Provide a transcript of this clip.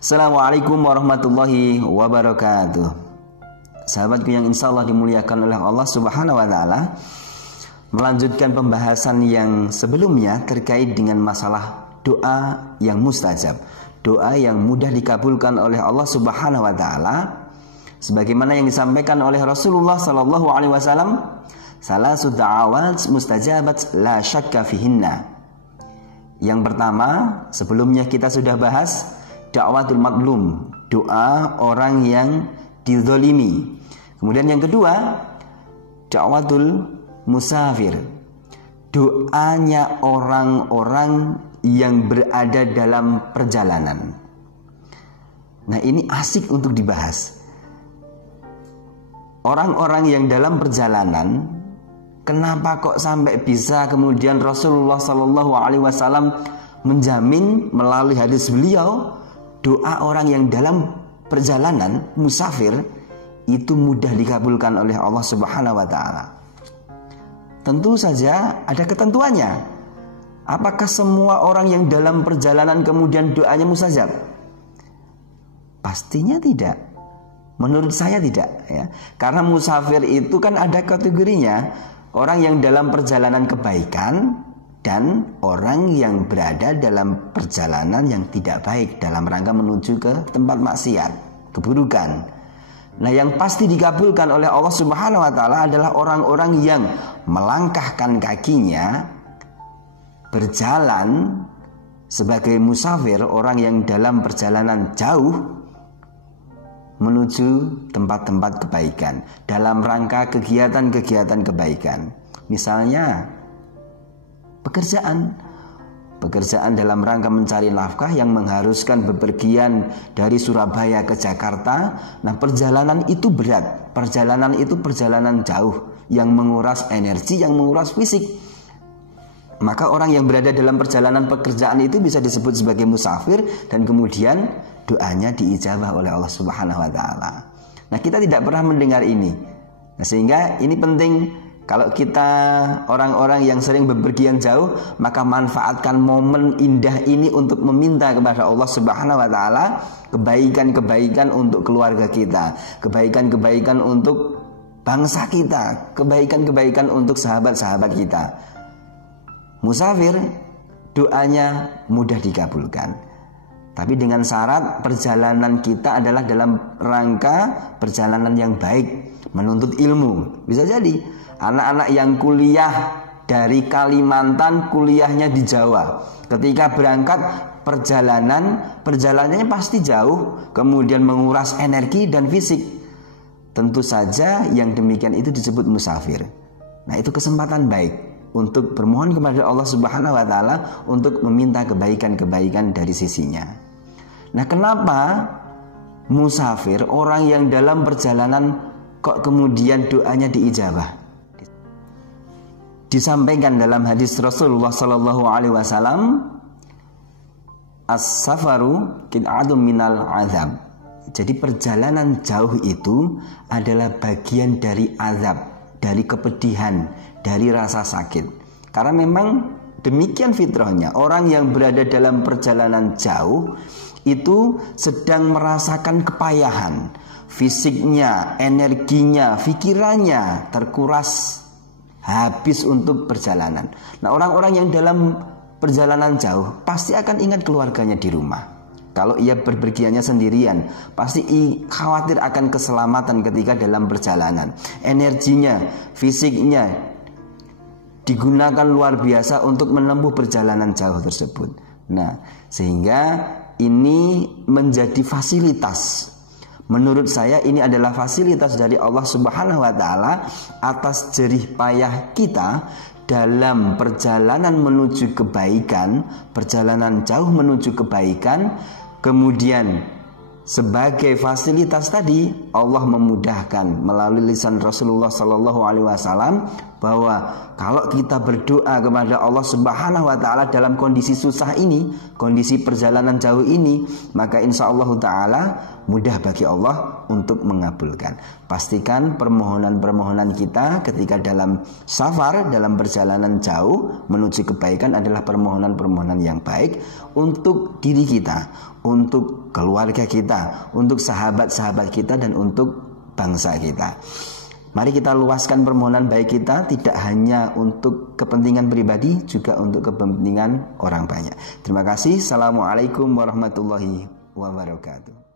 Assalamualaikum warahmatullahi wabarakatuh. Sahabatku yang insya Allah dimuliakan oleh Allah Subhanahu wa Ta'ala, melanjutkan pembahasan yang sebelumnya terkait dengan masalah doa yang mustajab, doa yang mudah dikabulkan oleh Allah Subhanahu wa Ta'ala, sebagaimana yang disampaikan oleh Rasulullah Sallallahu Alaihi Wasallam, salasu da'awat mustajabat la syakka fihinna. Yang pertama, sebelumnya kita sudah bahas dakwatul madlum, doa orang yang dizalimi. Kemudian yang kedua, dakwatul musafir, doanya orang-orang yang berada dalam perjalanan. Nah, ini asik untuk dibahas. Orang-orang yang dalam perjalanan, kenapa kok sampai bisa kemudian Rasulullah Sallallahu Alaihi Wasallam menjamin melalui hadis beliau, doa orang yang dalam perjalanan musafir itu mudah dikabulkan oleh Allah Subhanahu wa Ta'ala. Tentu saja ada ketentuannya. Apakah semua orang yang dalam perjalanan kemudian doanya mustajab? Pastinya tidak. Menurut saya tidak, ya. Karena musafir itu kan ada kategorinya, orang yang dalam perjalanan kebaikan dan orang yang berada dalam perjalanan yang tidak baik dalam rangka menuju ke tempat maksiat, keburukan. Nah, yang pasti dikabulkan oleh Allah Subhanahu wa Ta'ala adalah orang-orang yang melangkahkan kakinya berjalan sebagai musafir, orang yang dalam perjalanan jauh menuju tempat-tempat kebaikan dalam rangka kegiatan-kegiatan kebaikan. Misalnya pekerjaan dalam rangka mencari nafkah yang mengharuskan bepergian dari Surabaya ke Jakarta. Nah, perjalanan itu berat, perjalanan itu perjalanan jauh yang menguras energi, yang menguras fisik. Maka orang yang berada dalam perjalanan pekerjaan itu bisa disebut sebagai musafir, dan kemudian doanya diijabah oleh Allah Subhanahu wa Ta'ala. Nah, kita tidak pernah mendengar ini. Nah, sehingga ini penting. Kalau kita orang-orang yang sering bepergian jauh, maka manfaatkan momen indah ini untuk meminta kepada Allah Subhanahu wa Ta'ala kebaikan-kebaikan untuk keluarga kita, kebaikan-kebaikan untuk bangsa kita, kebaikan-kebaikan untuk sahabat-sahabat kita. Musafir doanya mudah dikabulkan, tapi dengan syarat perjalanan kita adalah dalam rangka perjalanan yang baik, menuntut ilmu. Bisa jadi anak-anak yang kuliah dari Kalimantan, kuliahnya di Jawa, ketika berangkat perjalanannya pasti jauh, kemudian menguras energi dan fisik. Tentu saja yang demikian itu disebut musafir. Nah, itu kesempatan baik untuk bermohon kepada Allah Subhanahu wa Ta'ala untuk meminta kebaikan-kebaikan dari sisinya. Nah, kenapa musafir, orang yang dalam perjalanan, kok kemudian doanya diijabah? Disampaikan dalam hadis Rasulullah Sallallahu Alaihi Wasallam, as-safaru qit'atun minal azab. Jadi perjalanan jauh itu adalah bagian dari azab, dari kepedihan, dari rasa sakit. Karena memang demikian fitrahnya, orang yang berada dalam perjalanan jauh itu sedang merasakan kepayahan, fisiknya, energinya, pikirannya terkuras habis untuk perjalanan. Nah, orang-orang yang dalam perjalanan jauh pasti akan ingat keluarganya di rumah. Kalau ia berpergiannya sendirian, pasti khawatir akan keselamatan ketika dalam perjalanan. Energinya, fisiknya digunakan luar biasa untuk menempuh perjalanan jauh tersebut. Nah, sehingga ini menjadi fasilitas. Menurut saya ini adalah fasilitas dari Allah Subhanahu wa Ta'ala atas jerih payah kita dalam perjalanan menuju kebaikan, perjalanan jauh menuju kebaikan. Kemudian sebagai fasilitas tadi, Allah memudahkan melalui lisan Rasulullah Sallallahu Alaihi Wasallam bahwa kalau kita berdoa kepada Allah Subhanahu wa taala dalam kondisi susah ini, kondisi perjalanan jauh ini, maka insya Allah taala mudah bagi Allah untuk mengabulkan. Pastikan permohonan-permohonan kita ketika dalam safar, dalam perjalanan jauh menuju kebaikan adalah permohonan-permohonan yang baik untuk diri kita, untuk keluarga kita, untuk sahabat-sahabat kita, dan untuk bangsa kita. Mari kita luaskan permohonan baik kita, tidak hanya untuk kepentingan pribadi, juga untuk kepentingan orang banyak. Terima kasih. Assalamualaikum warahmatullahi wabarakatuh.